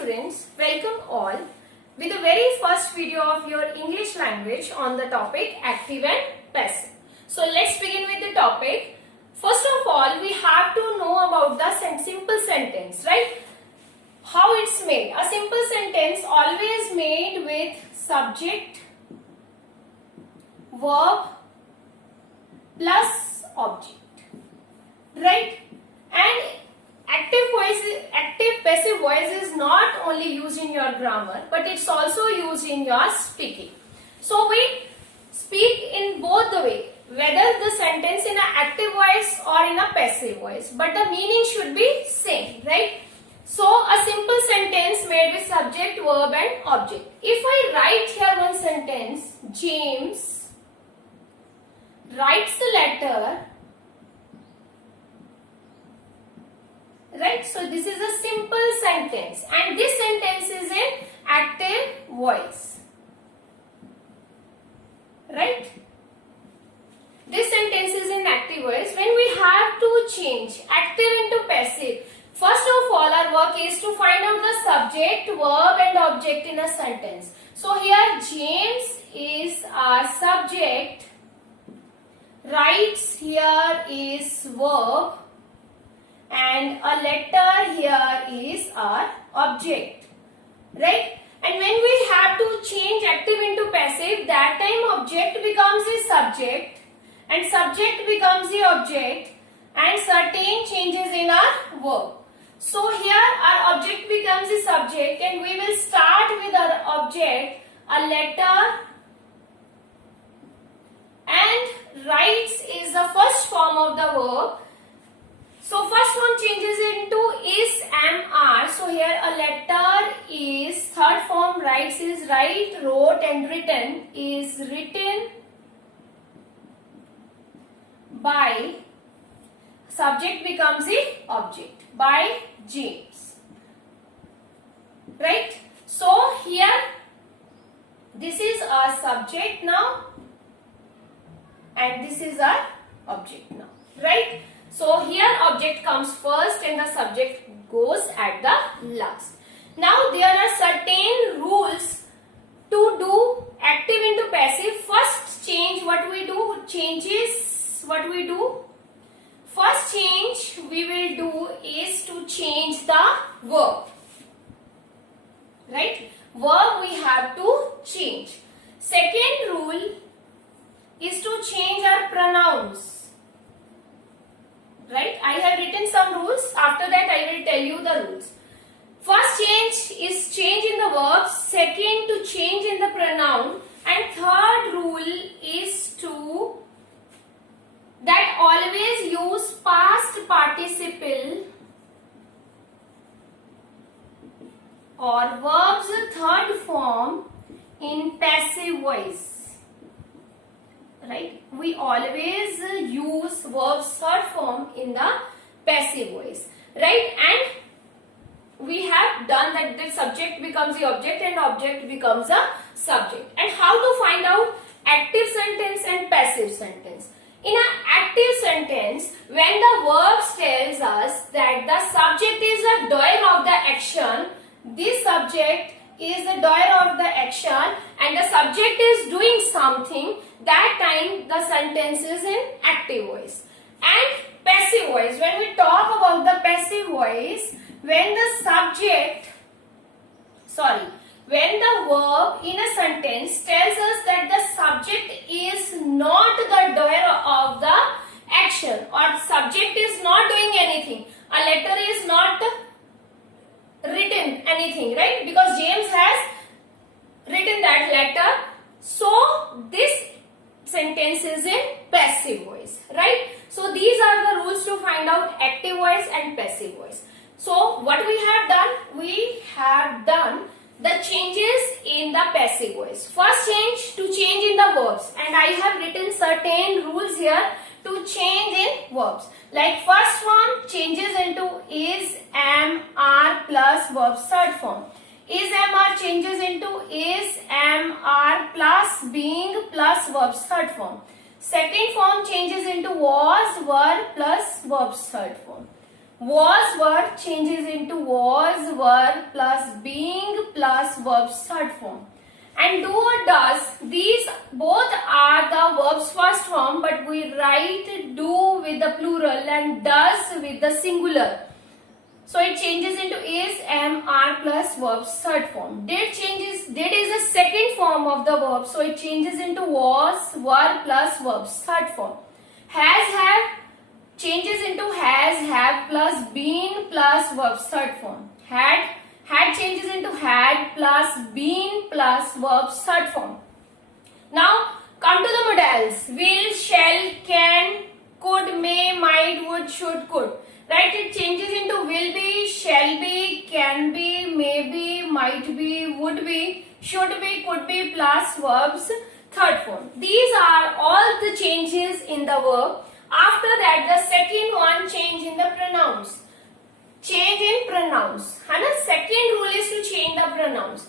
students, welcome all with the very first video of your English language on the topic active and passive. So let's begin with the topic. First of all, we have to know about the simple sentence, right? How it's made. A simple sentence always made with subject, verb plus object, right? And active passive voice is not only used in your grammar, but it's also used in your speaking. So we speak in both the way, whether the sentence in an active voice or in a passive voice, but the meaning should be same, right? So a simple sentence made with subject, verb and object. If I write here one sentence, James writes a letter, right? So this is a simple sentence and this sentence is in active voice, right? This sentence is in active voice. When we have to change active into passive, first of all our work is to find out the subject, verb and object in a sentence. So here James is our subject, writes here is verb, and a letter here is our object, right? And when we have to change active into passive, that time object becomes the subject and subject becomes the object and certain changes in our verb. So here our object becomes the subject and we will start with our object, a letter, and writes is the first form of the verb. So first one changes into is, am, are. So here a letter is, third form writes is write, wrote and written is written by, subject becomes the object, by James, right? So here this is our subject now and this is our object now, right? So here object comes first and the subject goes at the last. Now there are certain rules to do active into passive. First change what we do, changes what we do. First change we will do is to change the verb, right? Verb we have to change. Second rule is to change our pronouns. Right? I have written some rules. After that, I will tell you the rules. First change is change in the verb. Second, to change in the pronoun. And third rule is to that always use past participle or verb's third form in passive voice. Right? We always use verb's third form in the passive voice, right? And we have done that the subject becomes the object and object becomes a subject. And how to find out active sentence and passive sentence? In an active sentence, when the verb tells us that the subject is the doer of the action, this subject is the doer of the action and the subject is doing something, that time the sentence is in active voice. And passive voice, when we talk about the passive voice, when the subject, when the verb in a sentence tells us that the subject is not the doer of the action or subject is not doing anything, a letter is not written anything, right? Because James has written that letter. So this sentence is in passive voice, right? So these are the rules to find out active voice and passive voice. So what we have done? We have done the changes in the passive voice. First change, to change in the verbs, and I have written certain rules here to change in verbs. Like first one changes into is, am, are plus verb's third form. Is, am, are changes into is, am, are plus being plus verb's third form. Second form changes into was, were plus verb's third form. Was, were changes into was, were plus being plus verbs third form. And do or does, these both are the verbs first form, but we write do with the plural and does with the singular. So it changes into is, am, are plus verbs third form. Did is the second form of the verb, so it changes into was, were plus verbs third form. Has, have changes into has, have plus been plus verbs third form. Had changes into had plus been plus verbs third form. Now come to the modals. Will, shall, can, could, may, might, would, should, could. Right? It changes into will be, shall be, can be, may be, might be, would be, should be, could be plus verbs third form. These are all the changes in the verb. After that, the second one, change in the pronouns. Change in pronouns. And the second rule is to change the pronouns.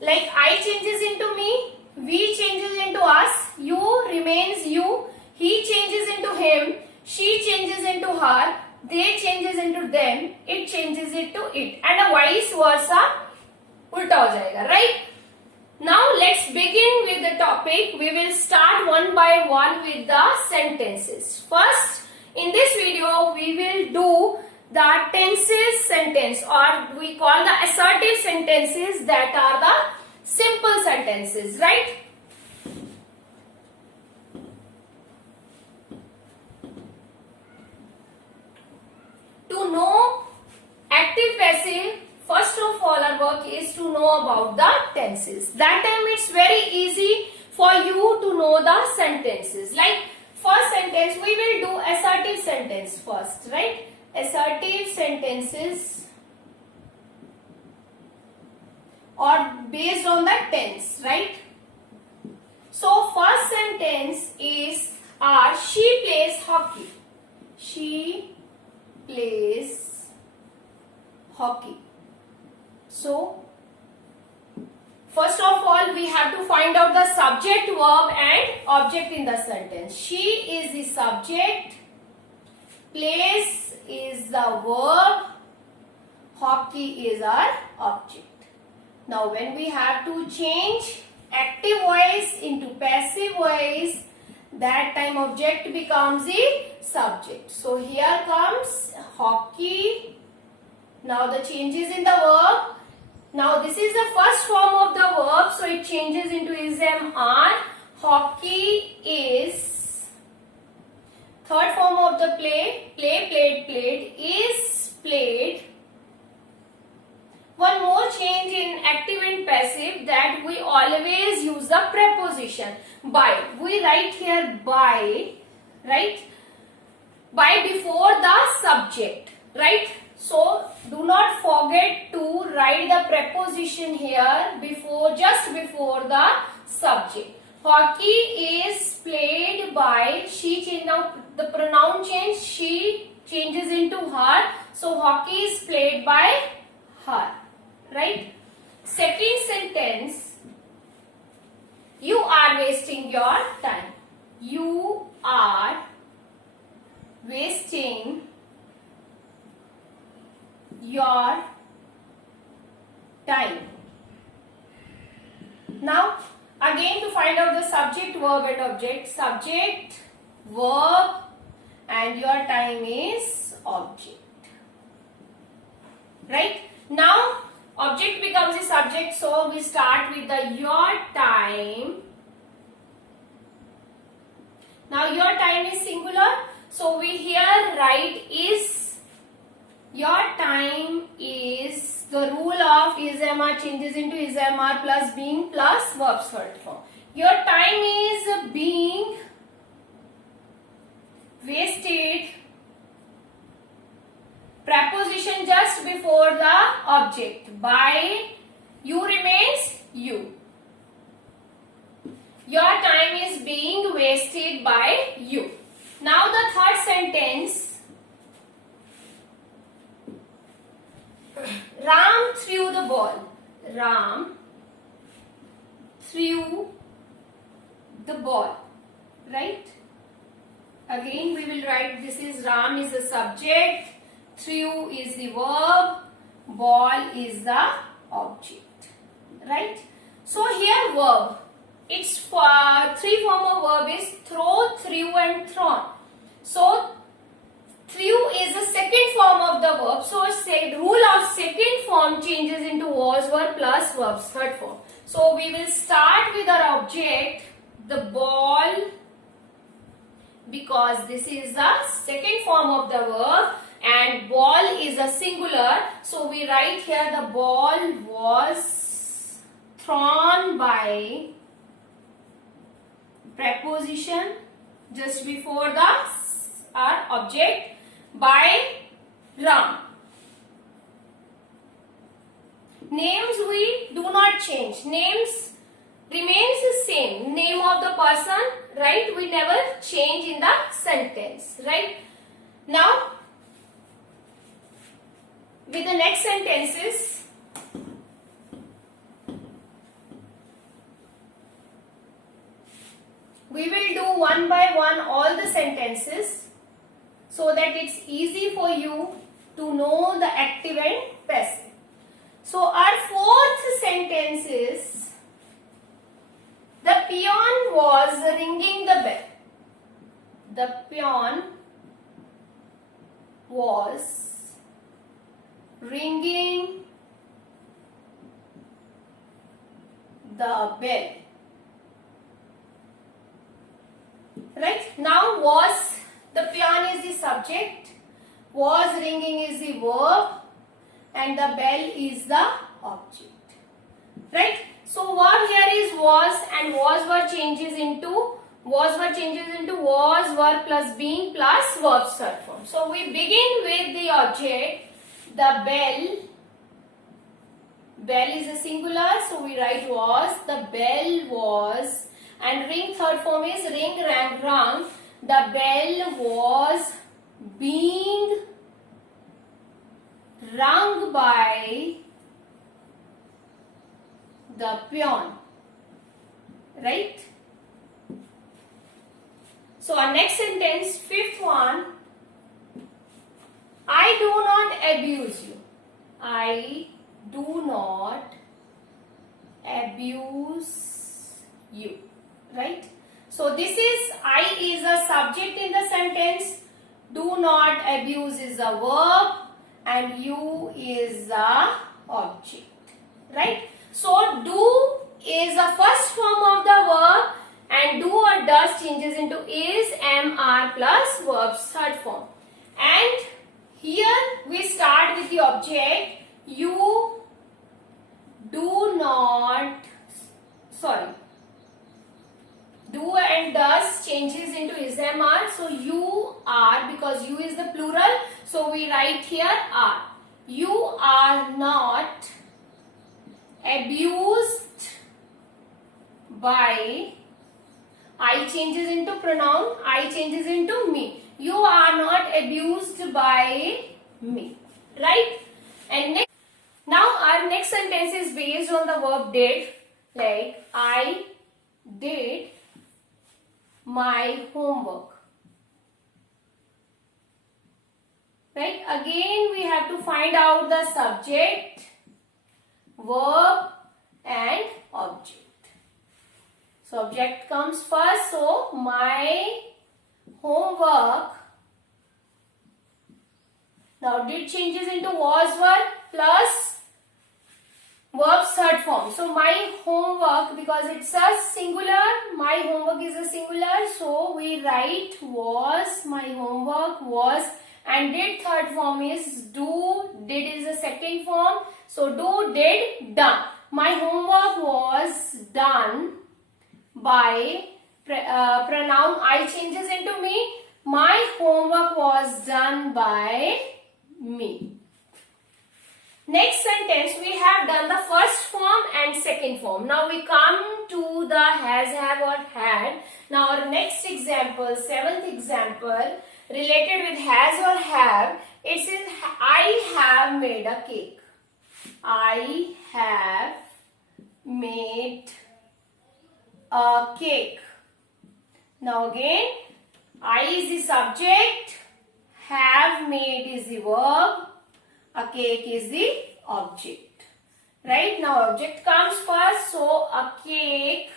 Like I changes into me, we changes into us, you remains you, he changes into him, she changes into her, they changes into them, it changes into it, and a vice versa ulta ho jayega, right? Now let's begin with the topic. We will start one by one with the sentences. First, in this video we will do the tenses sentence, or we call the assertive sentences, that are the simple sentences, right? To know active passive, first of all our work is to know about the tenses. That time it's very easy for you to know the sentences. Like first sentence, we will do assertive sentence first, right? Assertive sentences are based on the tense, right? So first sentence is she plays hockey. She plays hockey. So first of all we have to find out the subject, verb and object in the sentence. She is the subject, plays is the verb, hockey is our object. Now when we have to change active voice into passive voice, that time object becomes the subject. So here comes hockey. Now the changes in the verb. Now this is the first form of the verb, so it changes into is, am, are. Hockey is third form of the play. Play, played, played, is played. One more change in active and passive, that we always use the preposition by. We write here by, right? By before the subject, right? So do not forget to write the preposition here just before the subject. Hockey is played by, she change, now the pronoun change, she changes into her, so hockey is played by her, right? Second sentence, you are wasting your time. You are wasting your time. Now again, to find out the subject, verb and object. Subject, verb, and your time is object, right? Now object becomes the subject, so we start with the your time. Now your time is singular, so we here write is. Your time is, the rule of is, am, are changes into is, am, are plus being plus verbs third form. Your time is being wasted, preposition just before the object, by, you remains you. Your time is being wasted by you. Now the third sentence, Ram threw the ball. Ram threw the ball, right? Again we will write, this is Ram is the subject, threw is the verb, ball is the object, right? So here verb, its three form of verb is throw, threw and thrown. So threw is the second form of the verb. So rule of second form changes into was, were plus verbs third form. So we will start with our object, the ball, because this is the second form of the verb and ball is a singular. So we write here the ball was thrown by preposition just before the our object by Ram. Names we do not change. Names remains the same. Name of the person, right? We never change in the sentence, right? Now, with the next sentences, we will do one by one all the sentences so that it's easy for you to know the active and passive. So our fourth sentence is, the peon was ringing the bell. The peon was ringing the bell. Right? Now was, the peon is the subject, was ringing is the verb and the bell is the object. Right? So verb here is was and was were changes into was were plus being plus verb third form. So we begin with the object, the bell. Bell is a singular, so we write was, the bell was, and ring third form is ring, rang, rung. The bell was being rung by the peon, right? So our next sentence, fifth one, I do not abuse you. I do not abuse you, right? So this is, I is a subject in the sentence, do not abuse is a verb and you is the object, right? So do is the first form of the verb and do or does changes into is, am, are plus verbs third form. And here we start with the object, you do not, do and does changes into is, am, are. So you are, because you is the plural, so we write here are. You are not abused by, I changes into pronoun, I changes into me. You are not abused by me, right? And next, now our next sentence is based on the verb did, like I did my homework, right? Again we have to find out the subject, verb and object. So object comes first, so my homework. Now did changes into was, were plus verbs third form. So my homework, because it's a singular, my homework is a singular, so we write was, my homework was, and did third form is do, did is a second form, so do, did, done. My homework was done by pronoun I changes into me. My homework was done by me. Next sentence, we have done the first form and second form. Now we come to the has, have or had. Now our next example, seventh example, related with has or have. It says I have made a cake. I have made a cake. Now again, I is the subject, have have made is the verb, a cake is the object. Right? Now object comes first, so a cake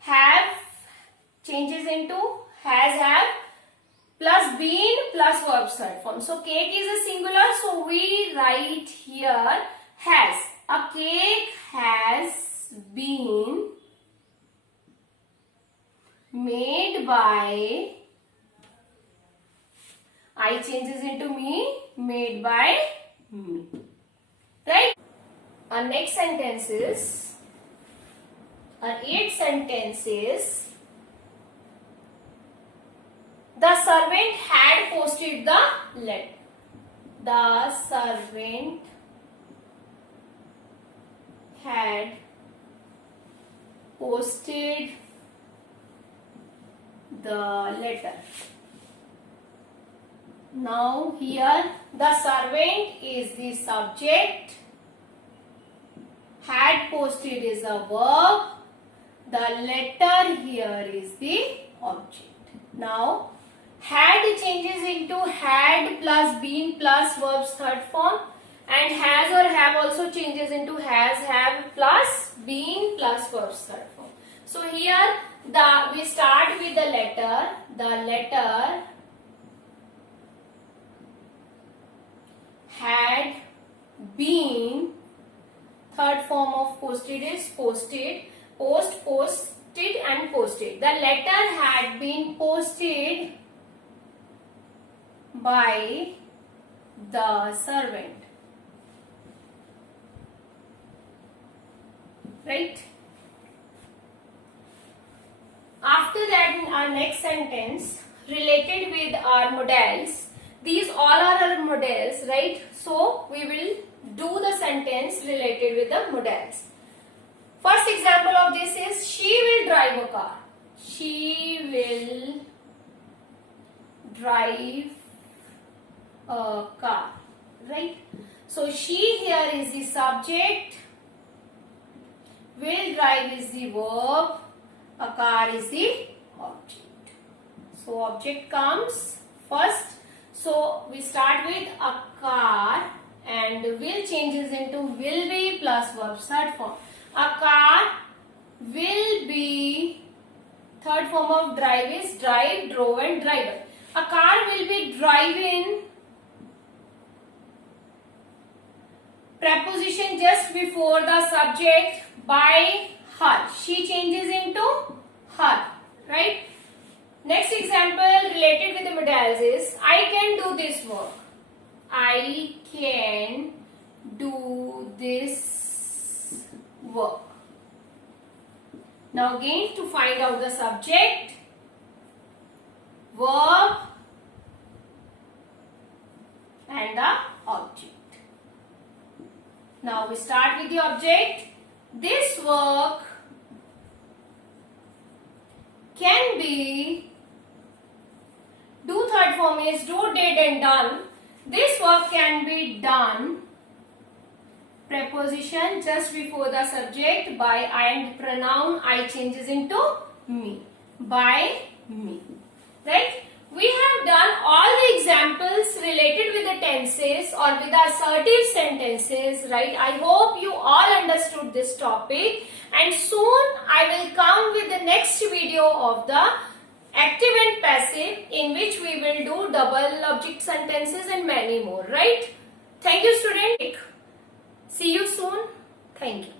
have changes into has, have plus been plus verb third form. So cake is a singular, so we write here has. A cake has been made by, I changes into me, made by me. Right? Our next sentence is, our eighth sentence is, the servant had posted the letter. The servant had posted the letter. Now here the servant is the subject, had posted is a verb, the letter here is the object. Now had changes into had plus been plus verbs third form, and has or have also changes into has, have plus been plus verbs third form. So here we start with the letter. The letter had been, third form of posted is posted, post, posted and posted. The letter had been posted by the servant. Right? After that, in our next sentence related with our modals, these all are our modals, right? So we will do the sentence related with the modals. First example of this is, she will drive a car. She will drive a car, right? So she here is the subject, will drive is the verb, a car is the object. So object comes first. So we start with a car and will changes into will be plus verb third form. A car will be, third form of drive is drive, drove and driver. A car will be driving, preposition just before the subject, by her. She changes into her, right? Next example related with the modals is, I can do this work. I can do this work. Now again, to find out the subject, verb and the object. Now we start with the object. This work can be, do third form is do, did and done. This work can be done, preposition just before the subject, by and pronoun I changes into me, by me, right? We have done all the examples related with the tenses or with the assertive sentences, right? I hope you all understood this topic, and soon I will come with the next video of the active and passive, in which we will do double object sentences and many more, right? Thank you, student. See you soon. Thank you.